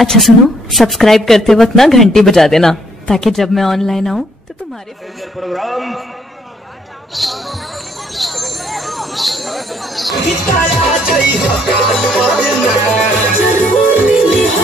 अच्छा सुनो, सब्सक्राइब करते वक्त ना घंटी बजा देना ताकि जब मैं ऑनलाइन आऊं तो तुम्हारे प्रोग्राम जरूर मिले